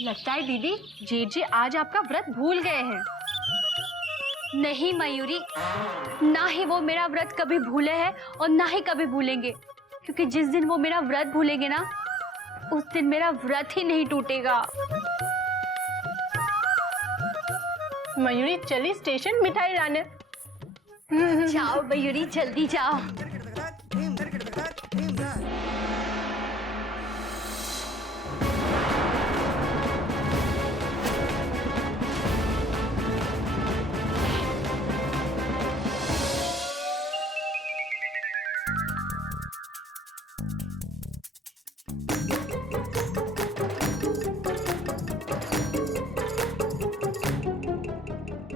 लगता है दीदी जेठ जी आज आपका व्रत भूल गए हैं। नहीं मयूरी, ना ही वो मेरा व्रत कभी भूले हैं और ना ही कभी भूलेंगे, क्योंकि जिस दिन वो मेरा व्रत भूलेंगे ना, उस दिन मेरा व्रत ही नहीं टूटेगा। मयूरी चली स्टेशन मिठाई लाने। जाओ मयूरी, जल्दी जाओ।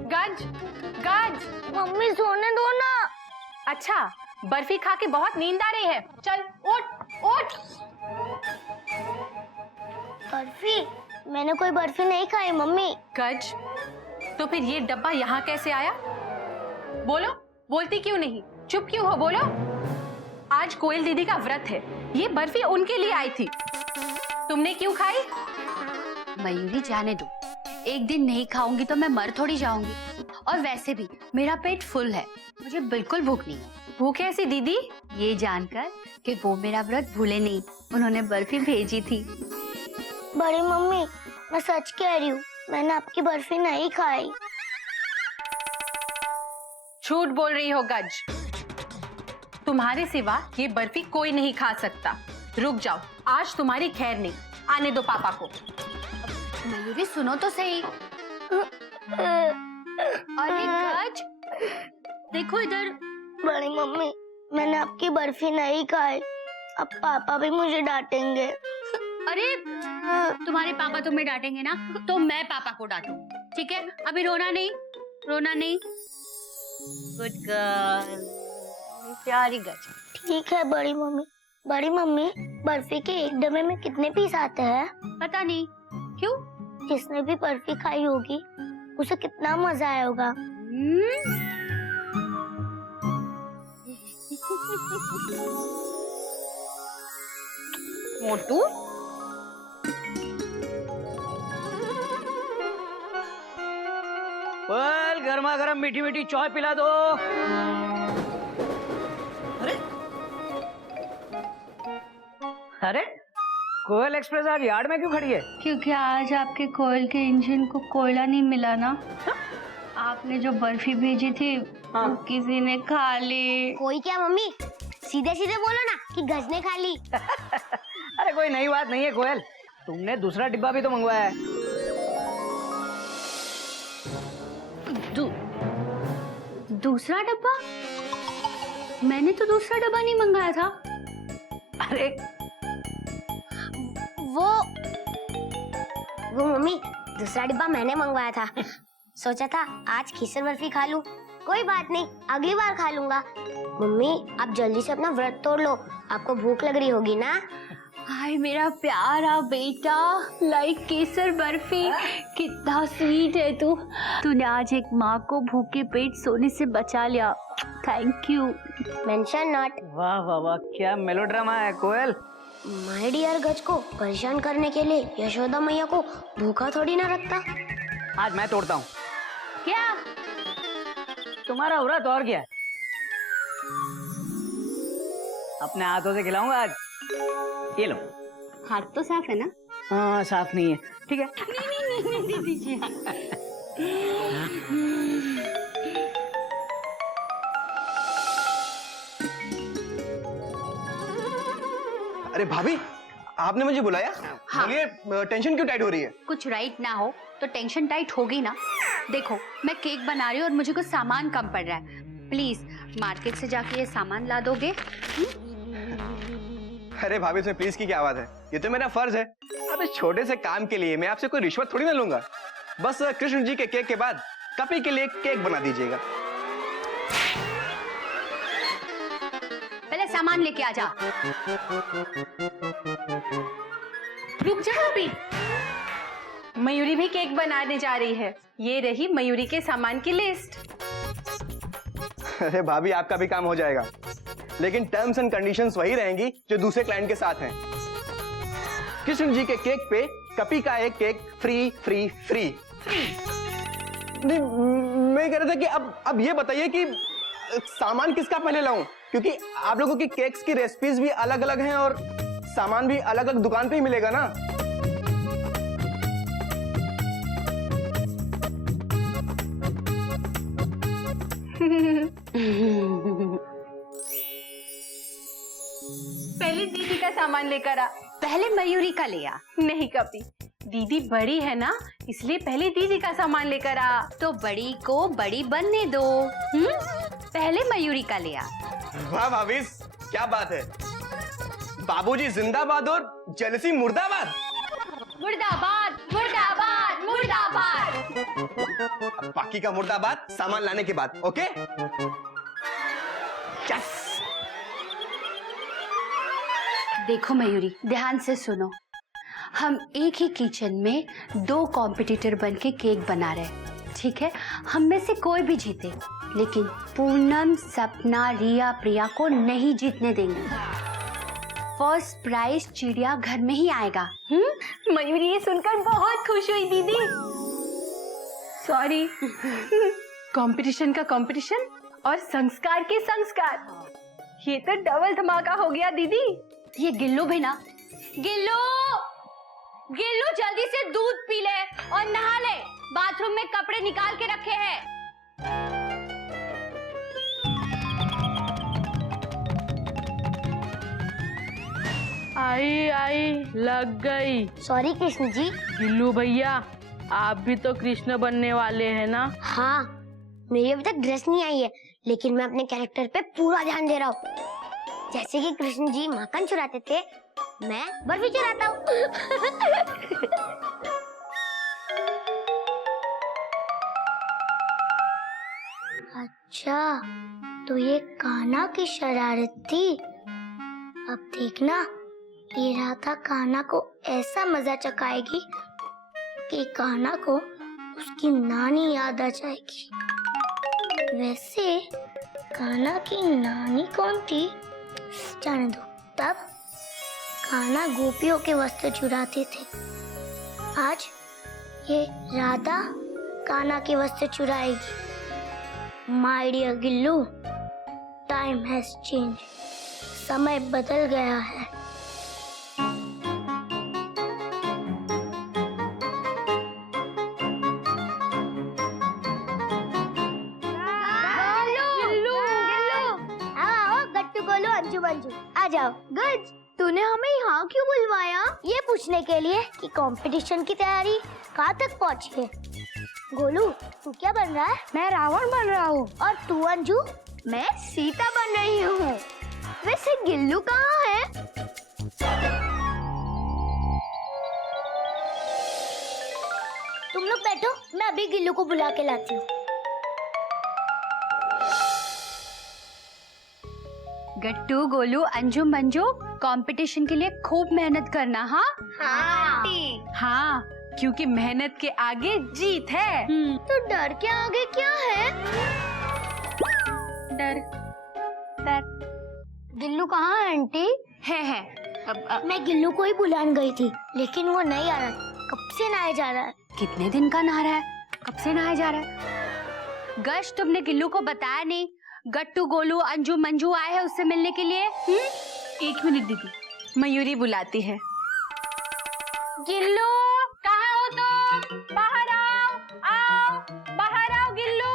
गज गज, मम्मी सोने दो ना। अच्छा बर्फी खा के बहुत नींद आ रही है, चल उठ उठ। बर्फी? मैंने कोई बर्फी नहीं खाई मम्मी। गज, तो फिर ये डब्बा यहाँ कैसे आया? बोलो, बोलती क्यों नहीं? चुप क्यों हो? बोलो। आज कोयल दीदी का व्रत है, ये बर्फी उनके लिए आई थी, तुमने क्यों खाई? मयूरी जाने दो, एक दिन नहीं खाऊंगी तो मैं मर थोड़ी जाऊंगी। और वैसे भी मेरा पेट फुल है, मुझे बिल्कुल भूख नहीं। भूख ऐसी दीदी? ये जानकर कि वो मेरा व्रत भूले नहीं, उन्होंने बर्फी भेजी थी। बड़ी मम्मी मैं सच कह रही हूँ, मैंने आपकी बर्फी नहीं खाई। झूठ बोल रही हो गज, तुम्हारे सिवा ये बर्फी कोई नहीं खा सकता। रुक जाओ, आज तुम्हारी खैर नहीं, आने दो पापा को। मयूरी सुनो तो सही। अरे गज, देखो इधर। बड़ी मम्मी मैंने आपकी बर्फी नहीं खाई, अब पापा भी मुझे डांटेंगे। अरे तुम्हारे पापा तुम्हें डांटेंगे ना, तो मैं पापा को डांटूं, ठीक है? अभी रोना नहीं, रोना नहीं। गुड गर्ल, प्यारी गज। ठीक है बड़ी मम्मी। बड़ी मम्मी बर्फी के एक डब्बे में कितने पीस आते हैं? पता नहीं, क्यों? जिसने भी बर्फी खाई होगी उसे कितना मजा आया होगा। मोटू, बोल गर्मा गर्म मीठी मीठी चाय पिला दो। अरे अरे कोयल एक्सप्रेस आज यार्ड में क्यों खड़ी है? क्योंकि आज आपके कोयल के इंजन को कोयला नहीं मिला ना। आपने जो बर्फी भेजी थी वो किसी ने खा ली। कोई क्या मम्मी, सीधे सीधे बोलो ना कि गज ने खा ली। अरे कोई नई बात नहीं है कोयल, तुमने दूसरा डिब्बा भी तो मंगवाया है। दूसरा डब्बा? मैंने तो दूसरा डब्बा नहीं मंगाया था। अरे वो मम्मी दूसरा डिब्बा मैंने मंगवाया था। सोचा था आज खीसर बर्फी खा लूं, कोई बात नहीं अगली बार खा लूंगा। मम्मी आप जल्दी से अपना व्रत तोड़ लो, आपको भूख लग रही होगी ना। हाय मेरा प्यारा बेटा, लाइक केसर बर्फी, कितना स्वीट है तू। तूने आज एक माँ को भूखे पेट सोने से बचा लिया, थैंक यू। Mention not. वाह वाह वाह, क्या मेलोड्रामा है कोयल। माय डियर गज को परेशान करने के लिए यशोदा मैया को भूखा थोड़ी ना रखता। आज मैं तोड़ता हूँ। क्या? तुम्हारा व्रत और क्या है? अपने हाथों से खिलाऊंगा आज, ये लो। हाथ तो साफ है ना? हाँ साफ नहीं है, ठीक है। नहीं दीजिए। अरे भाभी, आपने मुझे बुलाया? हाँ। बोलिए, टेंशन क्यों टाइट हो रही है? कुछ राइट ना हो तो टेंशन टाइट होगी ना। देखो मैं केक बना रही हूँ और मुझे कुछ सामान कम पड़ रहा है, प्लीज मार्केट से जाके ये सामान ला दोगे? अरे भाभी, इसमें प्लीज की क्या बात है, ये तो मेरा फर्ज है। अब इस छोटे से काम के लिए मैं आपसे कोई रिश्वत थोड़ी ना लूंगा। बस कृष्ण जी के केक के बाद कपी के लिए केक बना दीजिएगा। पहले सामान लेके आ जा। रुक जा अभी, मयूरी भी केक बनाने जा रही है। ये रही मयूरी के सामान की लिस्ट। अरे भाभी, आपका भी काम हो जाएगा, लेकिन टर्म्स एंड कंडीशंस वही रहेंगी जो दूसरे क्लाइंट के साथ हैं। कृष्ण जी के केक पे कपी का एक केक फ्री फ्री फ्री। नहीं, मैं कह रहा था कि अब ये बताइए कि सामान किसका पहले लाऊं, क्योंकि आप लोगों की केक्स की रेसिपीज भी अलग अलग हैं और सामान भी अलग अलग दुकान पे ही मिलेगा ना। पहले दीदी का सामान लेकर आ। पहले मयूरी का ले आ। नहीं कपी, दीदी बड़ी है ना, इसलिए पहले दीदी का सामान लेकर आ। तो बड़ी को बड़ी बनने दो। पहले मयूरी का ले आ। वाह भाभी, क्या बात है। बाबूजी जिंदाबाद और जेलसी मुर्दाबाद। मुर्दाबाद मुर्दाबाद मुर्दाबाद। बाकी का मुर्दाबाद सामान लाने के बाद, ओके? यस। देखो मयूरी, ध्यान से सुनो। हम एक ही किचन में 2 कॉम्पिटिटर बनके केक बना रहे हैं, ठीक है? हम में से कोई भी जीते, लेकिन पूनम, सपना, रिया, प्रिया को नहीं जीतने देंगे। फर्स्ट प्राइज चिड़िया घर में ही आएगा। मयूरी ये सुनकर बहुत खुश हुई दीदी। सॉरी। कंपटीशन का कंपटीशन और संस्कार के संस्कार, ये तो डबल धमाका हो गया दीदी। ये गिल्लू भी ना, गिल्लू गिल्लू जल्दी से दूध पी ले और नहा ले। बाथरूम में कपड़े निकाल के रखे हैं। आई आई लग गई। सॉरी कृष्ण जी। गिल्लू भैया, आप भी तो कृष्ण बनने वाले हैं ना? हाँ, मेरी अभी तक ड्रेस नहीं आई है, लेकिन मैं अपने कैरेक्टर पे पूरा ध्यान दे रहा हूँ। जैसे कि कृष्ण जी माखन चुराते थे, मैं बर्फी चुराता हूँ। अच्छा, तो ये कान्हा की शरारत थी। अब देखना, ये राधा कान्हा को ऐसा मजा चखाएगी कि कान्हा को उसकी नानी याद आ जाएगी। वैसे कान्हा की नानी कौन थी? जाने दो। तब कान्हा गोपियों के वस्त्र चुराते थे। आज ये राधा कान्हा के वस्त्र चुराएगी। My dear Gillu, time has change. समय बदल गया है। मंजू, आ जाओ। गुड, तूने हमें यहाँ क्यों बुलवाया? ये पूछने के लिए कि कंपटीशन की तैयारी कहाँ तक पहुँची है। गोलू, तू क्या बन रहा है? मैं रावण बन रहा हूँ। और तू अंजू? मैं सीता बन रही हूँ। वैसे गिल्लू कहाँ है? तुम लोग बैठो, मैं अभी गिल्लू को बुला के लाती हूँ। गट्टू, गोलू, अंजू, मंजू, कंपटीशन के लिए खूब मेहनत करना। हाँ हाँ, क्योंकि मेहनत के आगे जीत है। तो डर के आगे क्या है? डर। गिल्लू कहाँ है आंटी? है। मैं गिल्लू को ही बुलाने गई थी, लेकिन वो नहीं आ रहा। कब से नहाए जा रहा है? कितने दिन का नहा रहा है? कब से नहाए जा रहा है? गश, तुमने गिल्लू को बताया नहीं? गट्टू, गोलू, अंजू, मंजू आए हैं उससे मिलने के लिए। 1 मिनट दीदी, मयूरी बुलाती है। गिल्लू, कहाँ हो तुम? बाहर आओ, बाहर आओ गिल्लू।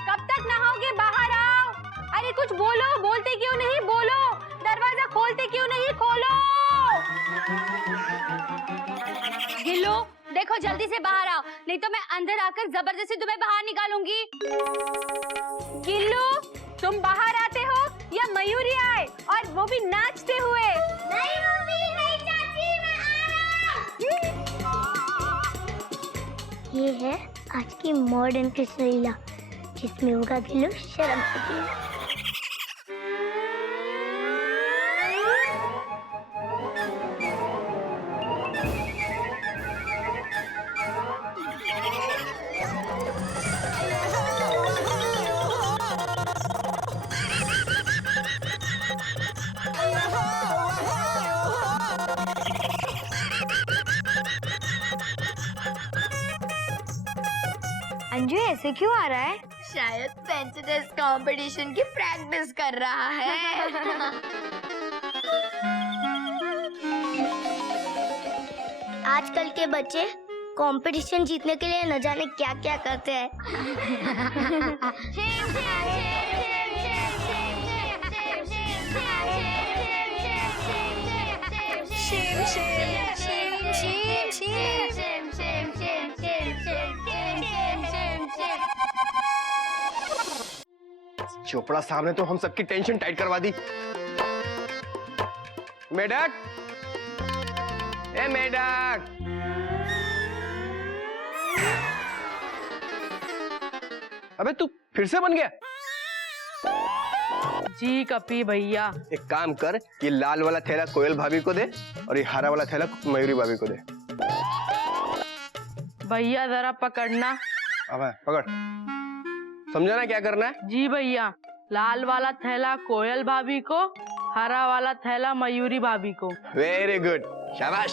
कब तक नहाओगे? बाहर आओ। अरे कुछ बोलो, बोलते क्यों नहीं? बोलो, दरवाजा खोलते क्यों नहीं? खोलो। गिल्लू, देखो जल्दी से बाहर आओ, नहीं तो मैं अंदर आकर जबरदस्ती तुम्हें बाहर निकालूंगी। गिल्लू, तुम बाहर आते हो या मयूरी आए, और वो भी नाचते हुए? नहीं मम्मी, नहीं चाची, मैं आ रहा हूँ। ये है आज की मॉडर्न कृष्ण लीला, जिसमें होगा गिल्लू शर्म से। अंजू ऐसे क्यों आ रहा है? शायद फैंसी ड्रेस कंपटीशन की प्रैक्टिस कर रहा है। आजकल के बच्चे कंपटीशन जीतने के लिए न जाने क्या क्या करते हैं। चोपड़ा साहब ने तो हम सबकी टेंशन टाइट करवा दी। मेढक, ए मेढक, अबे तू फिर से बन गया? जी कपी भैया। एक काम कर, ये लाल वाला थैला कोयल भाभी को दे और ये हरा वाला थैला मयूरी भाभी को दे। भैया जरा पकड़ना। अब पकड़, समझा ना क्या करना है? जी भैया। लाल वाला थैला कोयल भाभी को, हरा वाला थैला मयूरी भाभी को। वेरी गुड, शाबाश।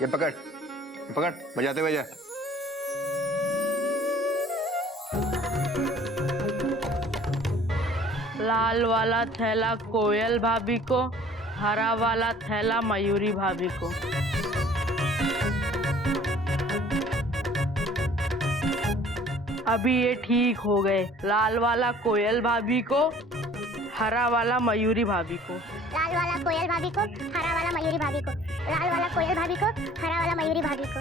ये पकड़, पकड़, बजाते बजा। लाल वाला थैला कोयल भाभी को, हरा वाला थैला मयूरी भाभी को। अभी ये ठीक हो गए। लाल वाला कोयल भाभी को, हरा वाला मयूरी भाभी को। लाल वाला कोयल भाभी को, हरा वाला मयूरी भाभी को। लाल वाला कोयल भाभी को, हरा वाला मयूरी भाभी को।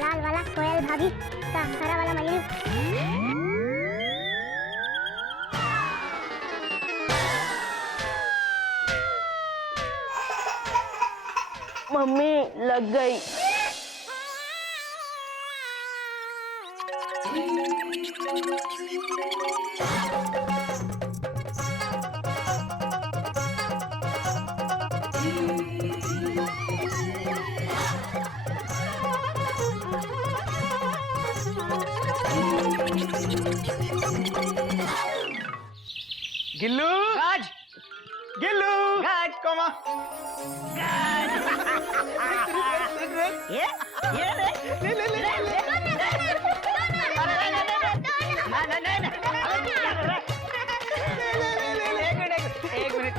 लाल वाला कोयल भाभी का हरा वाला मयूरी। मम्मी लग गई। गिल्लू, गाज, गिल्लू, गाज, कोमा, गाज। ये रे, ले ले ले ले। अरे नहीं नहीं नहीं नहीं नहीं। अरे क्या कर रहा है?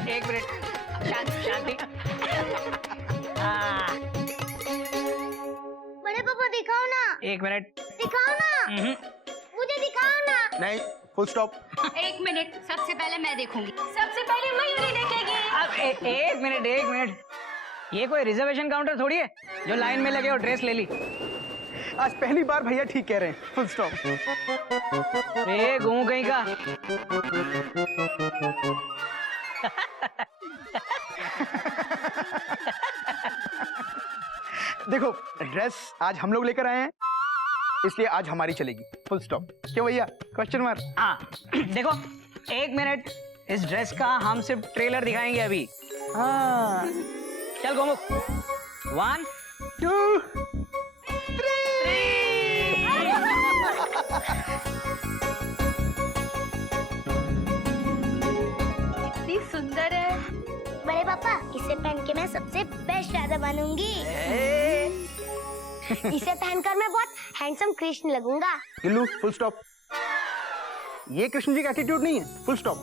एक मिनट, शांति। हाँ, बड़े पापा दिखाओ ना, एक मिनट। दिखाओ ना, मुझे दिखाओ ना। नहीं, फुल स्टॉप। एक मिनट, सबसे पहले मैं देखूंगी। सबसे पहले मयूरी देखेगी। अब एक मिनट। ये कोई रिजर्वेशन काउंटर थोड़ी है जो लाइन में लगे और ड्रेस ले ली। आज पहली बार भैया ठीक कह रहे हैं, फुल स्टॉप। ए घूम कहीं का। देखो, ड्रेस आज हम लोग लेकर आए हैं, इसलिए आज हमारी चलेगी, फुल स्टॉप। क्यों भैया, क्वेश्चन मार्क? हाँ, देखो, एक मिनट। इस ड्रेस का हम सिर्फ ट्रेलर दिखाएंगे अभी। हाँ, चल गोमुख। 1 2 कितनी सुंदर है। बड़े पापा, इसे पहन के मैं सबसे बेस्ट राधा बनूंगी। इसे पहनकर मैं बहुत हैंडसम कृष्ण लगूंगा। Gillu, full stop. ये कृष्ण जी का एटीट्यूड नहीं है, फुल स्टॉप।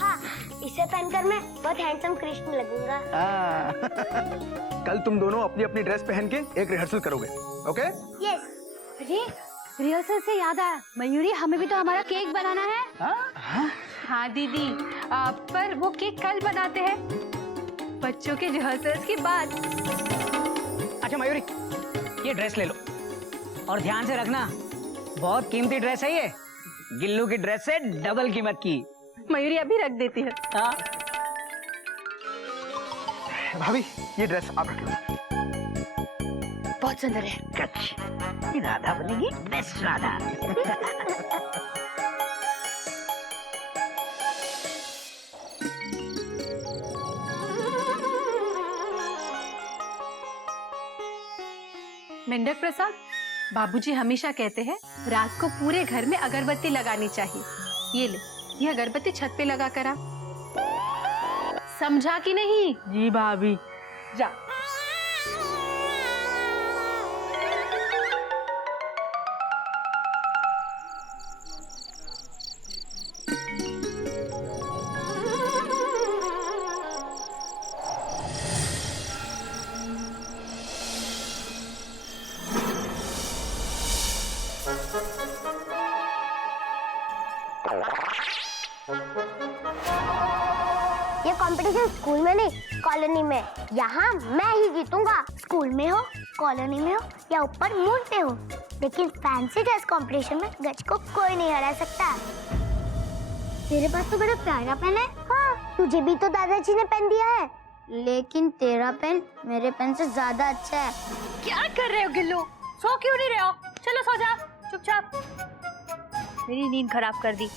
हाँ, इसे पहनकर मैं बहुत हैंडसम कृष्ण लगूंगा। कल तुम दोनों अपनी अपनी ड्रेस पहन के एक रिहर्सल करोगे, ओके? यस। अरे रिहर्सल से याद आया, मयूरी हमें भी तो हमारा केक बनाना है। हाँ दीदी, पर वो केक कल बनाते हैं, बच्चों के रिहर्सल्स के बाद। अच्छा मयूरी, ये ड्रेस ले लो और ध्यान से रखना, बहुत कीमती ड्रेस है ये। गिल्लू की ड्रेस से डबल कीमत की। मयूरी अभी रख देती है। हाँ, भाभी, ये ड्रेस आप रख लो। बहुत सुंदर है। ये राधा बनेगी, बेस्ट राधा। मेंढक प्रसाद, बाबूजी हमेशा कहते हैं रात को पूरे घर में अगरबत्ती लगानी चाहिए। ये ले, ये अगरबत्ती छत पे लगा कर आ। समझा कि नहीं? जी भाभी। जा। कंपटीशन स्कूल में नहीं कॉलोनी में। यहाँ मैं ही जीतूंगा। स्कूल में हो, कॉलोनी में हो या ऊपर मून पे हो, लेकिन फैंसी ड्रेस कंपटीशन में गज को कोई नहीं हरा सकता। तेरे पास तो बड़ा प्यारा पेन है। हाँ, तुझे भी तो दादाजी ने पेन दिया है, लेकिन तेरा पेन मेरे पेन से ज्यादा अच्छा है। क्या कर रहे हो गिल्लू? सो क्यों नहीं रहे हो? चलो सो जा चुपचाप। मेरी नींद खराब कर दी।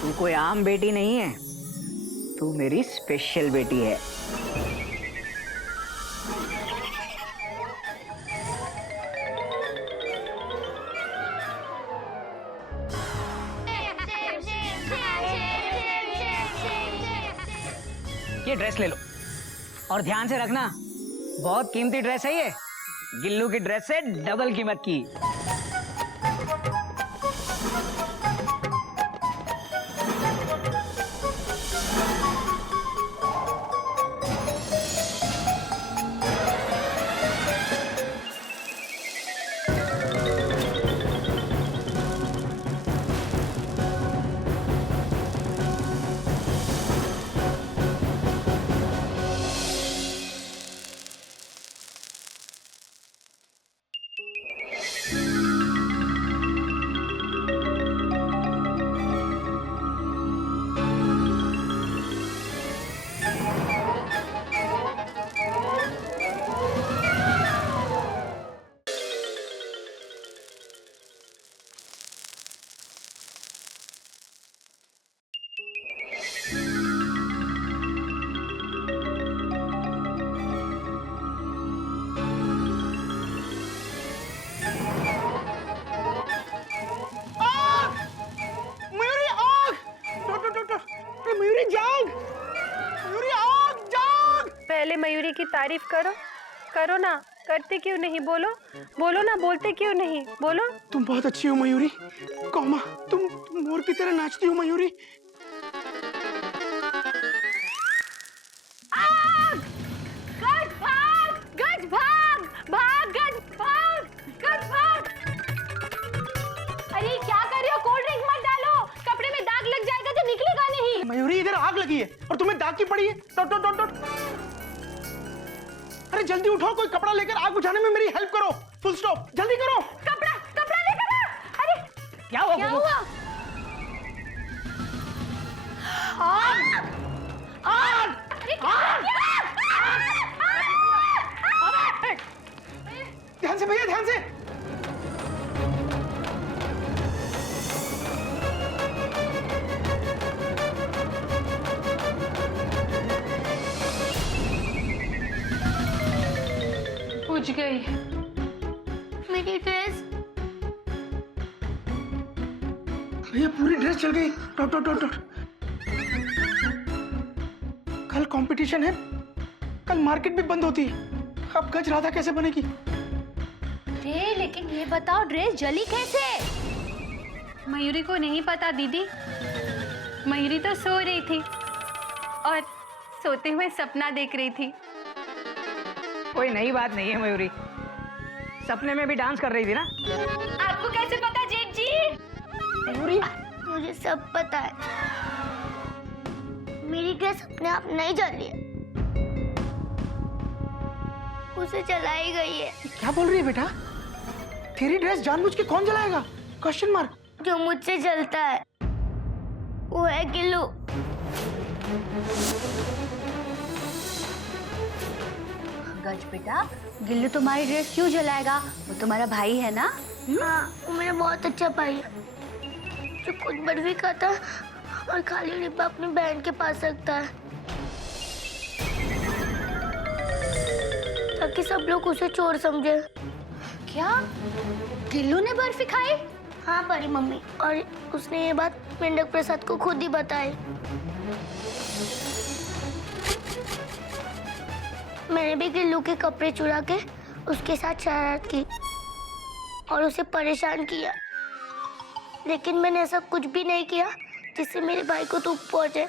तू कोई आम बेटी नहीं है, तू मेरी स्पेशल बेटी है। ये ड्रेस ले लो और ध्यान से रखना, बहुत कीमती ड्रेस है ये। गिल्लू की ड्रेस से डबल कीमत की। मयूरी आग! मयूरी जाग! मयूरी आग जाग! पहले मयूरी की तारीफ करो, करो ना। करते क्यों नहीं? बोलो बोलो ना, बोलते क्यों नहीं? बोलो। तुम बहुत अच्छी हो मयूरी। कौमा, तुम मोर की तरह नाचती हो मयूरी। गज भाग, गज भाग, भाग गज भाग, गज भाग। अरे क्या कर रहे हो? कोल्ड ड्रिंक मत डालो, कपड़े में दाग लग जाएगा तो निकलेगा नहीं। मयूरी इधर आग लगी है और तुम्हें दाग की पड़ी है। Dot dot dot dot. अरे जल्दी उठो, कोई कपड़ा लेकर आग बुझाने में मेरी हेल्प करो। फुल स्टॉप, जल्दी करो। कपड़ा कपड़ा लेकर आ। अरे क्या हुआ? क्या हुआ? आग! आग! अरे ध्यान से भैया, ध्यान से। बुझ गई। मेरी ड्रेस। भैया पूरी ड्रेस जल गई। Dot dot dot dot. कल कंपटीशन है, कल मार्केट भी बंद होती है। अब गज राधा कैसे बनेगी? रे लेकिन ये बताओ ड्रेस जली कैसे? मयूरी को नहीं पता दीदी। मयूरी तो सो रही थी और सोते हुए सपना देख रही थी। कोई नई बात नहीं है मयूरी, सपने में भी डांस कर रही थी ना। आपको कैसे पता जेठ जी? मयूरी, मुझे सब पता है। मेरी ड्रेस अपने आप नहीं जल रही है, उसे जलाई गई है। क्या बोल रही है बेटा? तेरी ड्रेस जानबूझ के कौन जलाएगा? Question mark. जो मुझसे जलता है वो है गिल्लू। गज बेटा, गिल्लू तुम्हारी ड्रेस क्यों जलाएगा? वो तुम्हारा भाई है ना? हाँ, वो मेरा बहुत अच्छा भाई है, जो खुद बर्फी खाता है और खाली डिब्बा अपनी बहन के पास रखता है, ताकि सब लोग उसे चोर समझे। क्या गिल्लू ने बर्फी खाई? हाँ बड़ी मम्मी, और उसने ये बात मेंढक प्रसाद को खुद ही बताई। मैंने भी गिल्लू के कपड़े चुरा के उसके साथ शरारत की और उसे परेशान किया, लेकिन मैंने ऐसा कुछ भी नहीं किया जिससे मेरे भाई को दुख पहुंचे।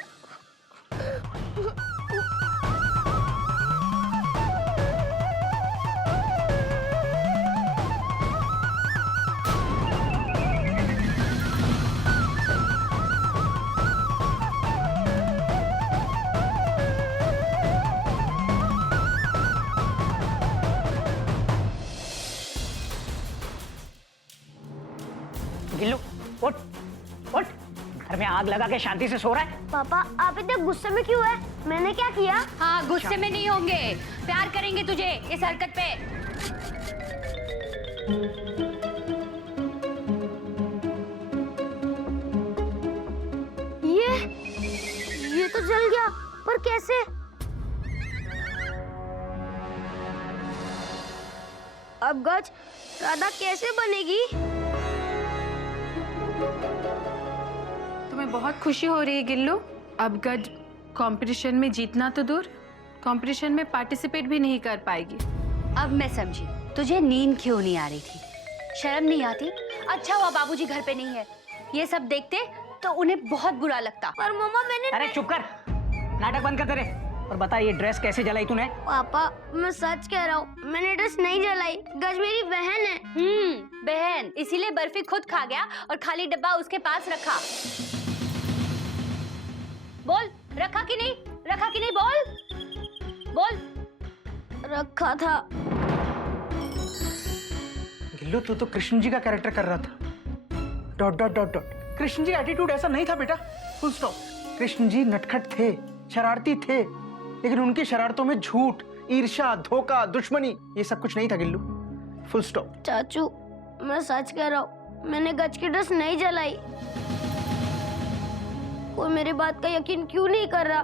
गिल्लू उठ उठ, घर में आग लगा के शांति से सो रहा है। पापा आप इतने गुस्से में क्यों है? मैंने क्या किया? हाँ, गुस्से में नहीं होंगे, प्यार करेंगे तुझे इस हरकत पे। ये तो जल गया, पर कैसे? अब गज राधा कैसे बनेगी? तुम्हें बहुत खुशी हो रही है गिल्लू? अब गज कंपटीशन में जीतना तो दूर, कंपटीशन में पार्टिसिपेट भी नहीं कर पाएगी। अब मैं समझी तुझे नींद क्यों नहीं आ रही थी। शर्म नहीं आती? अच्छा हुआ बाबूजी घर पे नहीं है, ये सब देखते तो उन्हें बहुत बुरा लगता। पर मम्मा मैंने अरे चुप कर, नाटक बंद कर दे रे। और बता ये ड्रेस कैसे जलाई तूने? पापा मैं सच कह रहा हूँ, मैंने ड्रेस नहीं जलाई। गज मेरी बहन है। बहन, इसीलिए बर्फी खुद खा गया और खाली डब्बा उसके पास रखा। बोल, रखा कि नहीं? रखा कि नहीं? बोल बोल। रखा था। गिल्लू तू तो कृष्ण जी का कैरेक्टर कर रहा था। Dot dot dot dot. Krishna ji attitude ऐसा नहीं था बेटा, फुल स्टॉप। कृष्ण जी नटखट थे, शरारती थे, लेकिन उनकी शरारतों में झूठ, ईर्ष्या, धोखा, दुश्मनी ये सब कुछ नहीं था गिल्लू, फुल स्टॉप। चाचू मैं सच कह रहा हूँ, मैंने गज की ड्रेस नहीं जलाई। कोई मेरी बात का यकीन क्यों नहीं कर रहा?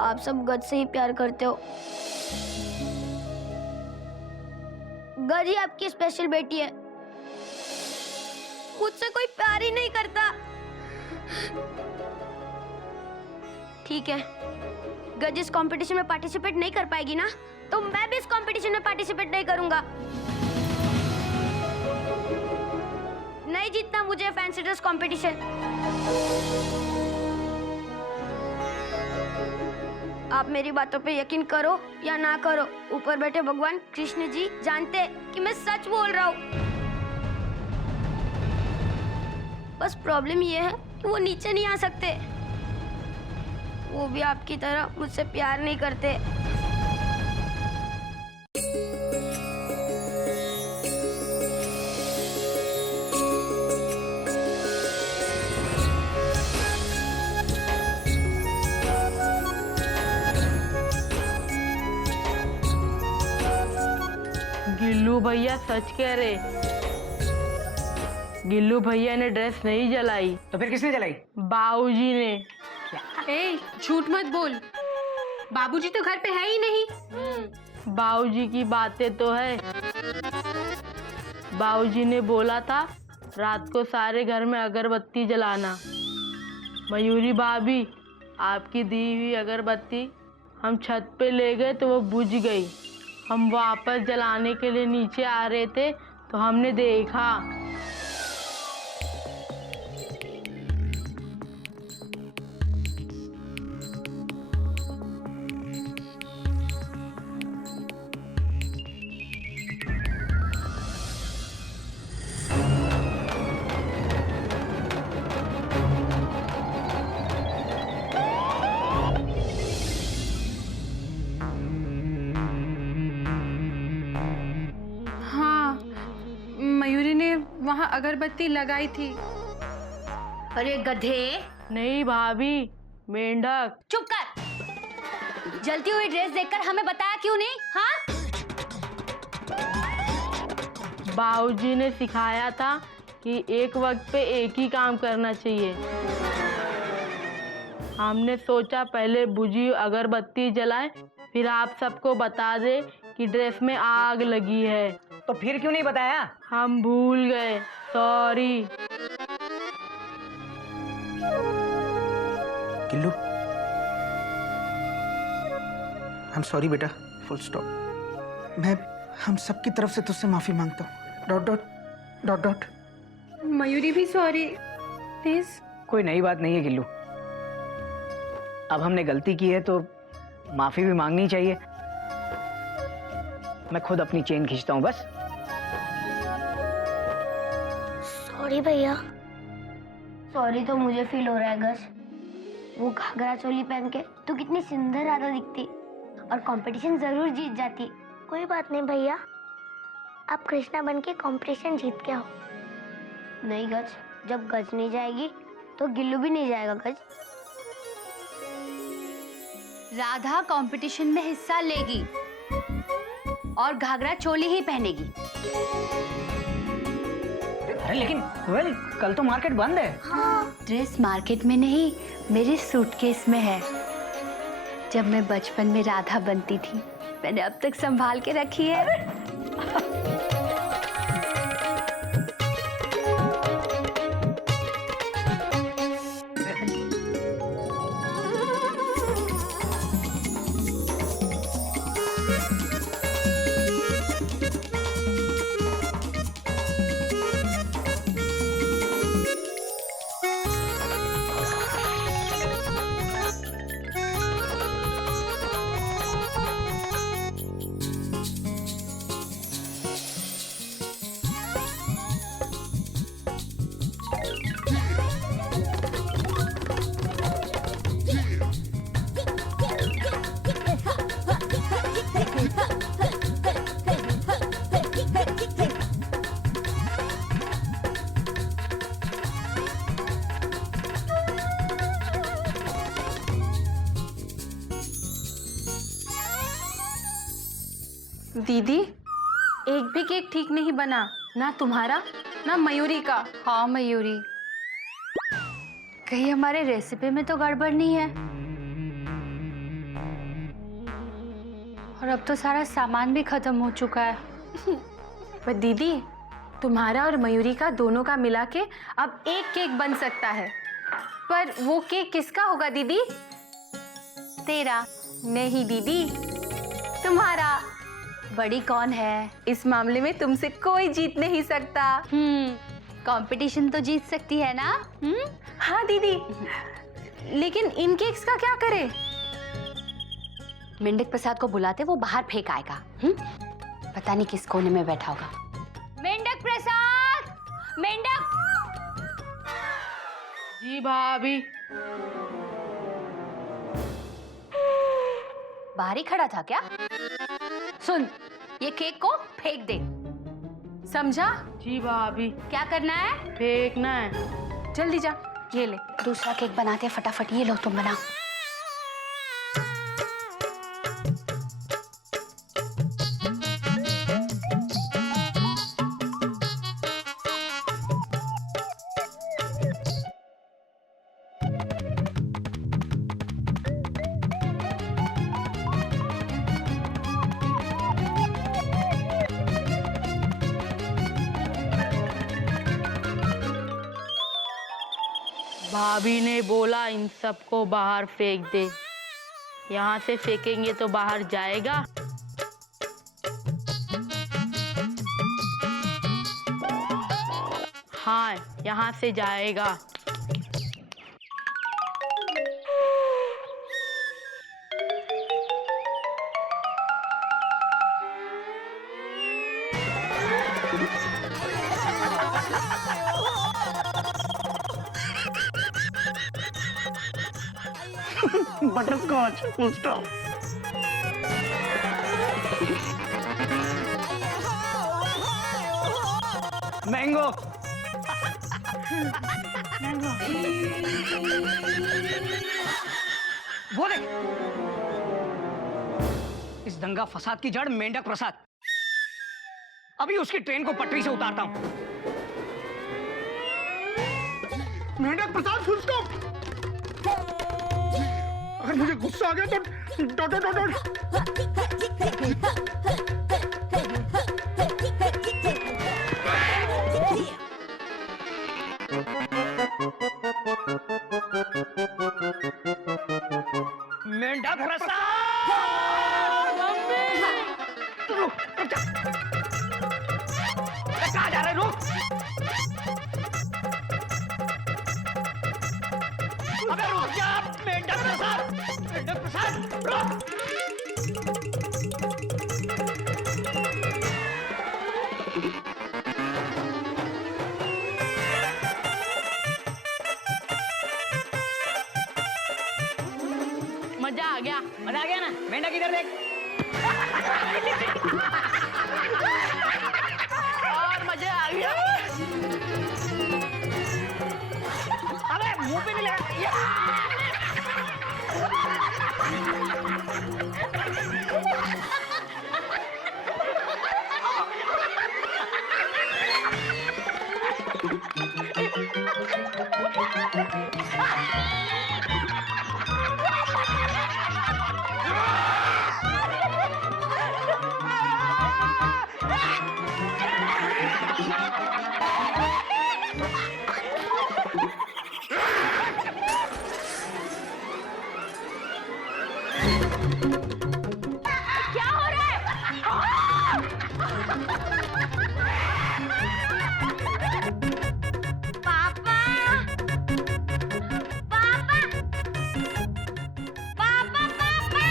आप सब गज से ही प्यार करते हो। गज ही आपकी स्पेशल बेटी है, मुझसे कोई प्यार ही नहीं करता। ठीक है, गज इस कंपटीशन में पार्टिसिपेट नहीं कर पाएगी ना, तो मैं भी इस कंपटीशन में पार्टिसिपेट नहीं करूंगा। नहीं जीतना मुझे फैंसी ड्रेस कंपटीशन। आप मेरी बातों पे यकीन करो या ना करो, ऊपर बैठे भगवान कृष्ण जी जानते कि मैं सच बोल रहा हूँ। बस प्रॉब्लम ये है कि वो नीचे नहीं आ सकते। वो भी आपकी तरह मुझसे प्यार नहीं करते। गिल्लू भैया सच कह रहे, गिल्लू भैया ने ड्रेस नहीं जलाई, तो फिर किसने जलाई? बाबूजी ने। ए, झूठ मत बोल, बाबूजी तो घर पे है ही नहीं। बाबूजी की बातें तो है। बाबूजी ने बोला था रात को सारे घर में अगरबत्ती जलाना। मयूरी भाभी, आपकी दी हुई अगरबत्ती हम छत पे ले गए तो वो बुझ गई। हम वापस जलाने के लिए नीचे आ रहे थे तो हमने देखा। हाँ, मयूरी ने वहाँ अगरबत्ती लगाई थी। अरे गधे, नहीं भाभी, मेंढक। चुप कर। जलती हुई ड्रेस देखकर हमें बताया क्यों नहीं? हाँ, बाबूजी ने सिखाया था कि एक वक्त पे एक ही काम करना चाहिए। हमने सोचा पहले बुझी अगरबत्ती जलाएं, फिर आप सबको बता दे कि ड्रेस में आग लगी है। तो फिर क्यों नहीं बताया? हम भूल गए, sorry. Gillu I am sorry बेटा, फुल स्टॉप। मैं हम सबकी तरफ से तुझसे माफी मांगता हूँ। Dot dot dot dot. Mayuri भी सॉरी, प्लीज। कोई नई बात नहीं है गिल्लू, अब हमने गलती की है तो माफी भी मांगनी चाहिए। मैं खुद अपनी चेन खींचता हूँ बस। सॉरी भैया। सॉरी तो मुझे फील हो रहा है गज। वो घाघरा चोली पहन के तू कितनी सुंदर राधा दिखती और कंपटीशन जरूर जीत जाती। कोई बात नहीं भैया, आप कृष्णा बन के कॉम्पिटिशन जीत के आओ। नहीं गज, जब गज नहीं जाएगी तो गिल्लू भी नहीं जाएगा गज। राधा कंपटीशन में हिस्सा लेगी और घाघरा चोली ही पहनेगी। अरे लेकिन कोयल, कल तो मार्केट बंद है। ड्रेस मार्केट में नहीं, मेरी सूटकेस में है। जब मैं बचपन में राधा बनती थी, मैंने अब तक संभाल के रखी है। दीदी, एक भी केक ठीक नहीं बना, ना तुम्हारा ना मयूरी का। हाँ मयूरी, कहीं हमारे रेसिपी में तो गड़बड़ नहीं है। और अब तो सारा सामान भी खत्म हो चुका है। पर दीदी, तुम्हारा और मयूरी का दोनों का मिला के अब एक केक बन सकता है। पर वो केक किसका होगा दीदी? तेरा। नहीं दीदी, तुम्हारा। बड़ी कौन है? इस मामले में तुमसे कोई जीत नहीं सकता। कंपटीशन तो जीत सकती है ना? हाँ दीदी, लेकिन इन केक्स का क्या करें? मेंढक प्रसाद को बुलाते, वो बाहर फेंक आएगा। पता नहीं किस कोने में बैठा होगा। मेंढक प्रसाद, मेंढक। जी भाभी। बाहर ही खड़ा था क्या? सुन, ये केक को फेंक दे, समझा? जी भाभी। क्या करना है? फेंकना है। जल्दी जा, ये ले। दूसरा केक बनाते हैं फटाफट। ये लो, तुम बनाओ। भाभी ने बोला इन सबको बाहर फेंक दे। यहाँ से फेंकेंगे तो बाहर जाएगा। हाँ, यहाँ से जाएगा। Butterscotch, full stop. मैंगो। वो देख, इस दंगा फसाद की जड़ मेंढक प्रसाद। अभी उसकी ट्रेन को पटरी से उतारता हूं। मेंढक प्रसाद, फुल स्टॉप। अगर मुझे गुस्सा आ गया तो डॉट डॉट डॉट। मेंढक प्रसाद। कहाँ जा रहे? रुक। अबे रुक जा, मेंढक प्रसाद। मेंढक प्रसाद, रुक। मजा आ गया। मजा आ गया ना? मेंढक इधर देख। पापा पापा पापा पापा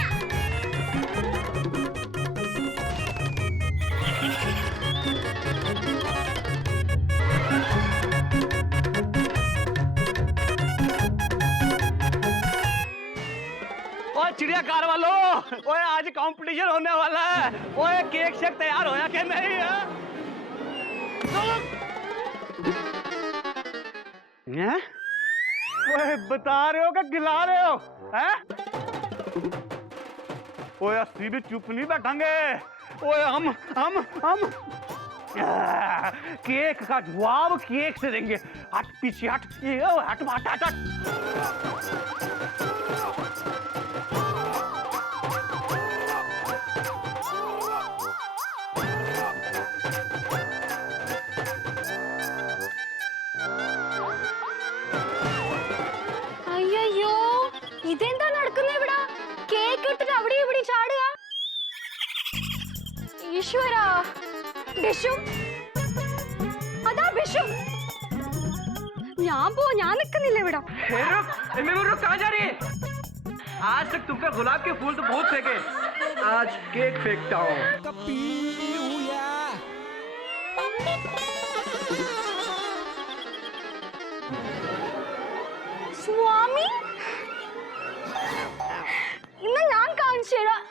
ओए चिड़ियाघर वालों, ओए आज कंपटीशन होने वाला है। ओए केक शेक तैयार होया कि नहीं है? हैं? ओए बता रहे हो कि खिला रहे हो? हैं? ओए अस्सी भी चुप नहीं बैठेंगे। ओए हम केक का जवाब केक से देंगे। हट पीछे हट, ये हट हट हट हट। ಅಯ್ಯಯ್ಯೋ ಇದೆಂತ ನಡ್ಕೊಂಡೆ ಬಿಡ ಕೇಕ್ ಇಟ್ಟು ಅವಡಿ ಇವಡಿ ಚಾಡುವ ಈಶ್ವರ ബിഷു അതാ ബിഷു ഞാൻ നിൽക്കുന്നില്ല ഇവിടെ रुक कहाँ जा रही है? आज तक तुम पे गुलाब के फूल तो बहुत फेंके, आज केक फेंकता हूँ। സ്വാമി ഇന്ന് ഞാൻ കാണിച്ചു തരാം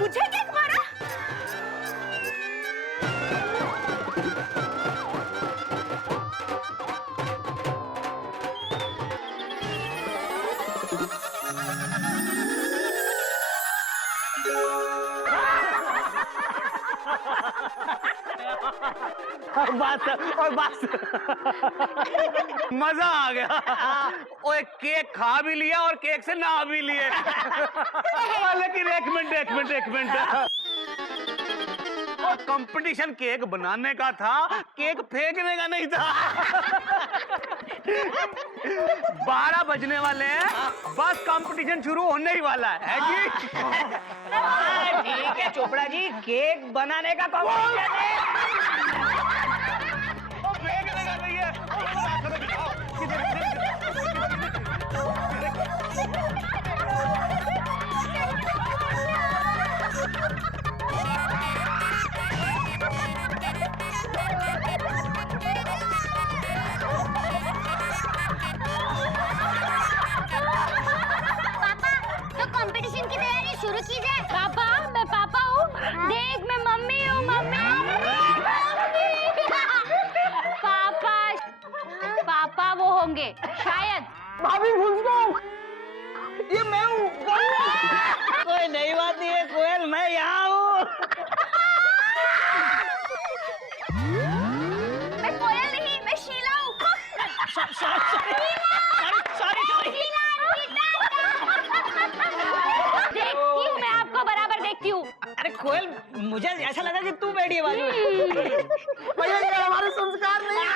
मुझे केक मारा? बस मजा आ गया। ओए केक खा भी लिया और केक से नहा भी लिए। लेकिन एक मिनट और कंपटीशन केक बनाने का था, केक फेंकने का नहीं था। 12 बजने वाले हैं, बस कंपटीशन शुरू होने ही वाला है जी। ठीक है चोपड़ा जी, केक बनाने का कंपटीशन है। फेंकने का नहीं है। पापा तो कंपटीशन की तैयारी शुरू की जाए। पापा मैं पापा हूँ देख मैं मम्मी हूँ मम्मी पापा पापा वो होंगे शायद। भाभी भूल जाओ, ये मैं हूँ। कोई नई बात नहीं है कोयल, मैं यहाँ हूँ। मैं कोयल नहीं मैं शीला हूँ। सॉरी देखती हूँ मैं आपको बराबर देखती हूँ। अरे कोयल, मुझे ऐसा लगा कि तू बैठी है बाजू में। भैया ये हमारे संस्कार नहीं है।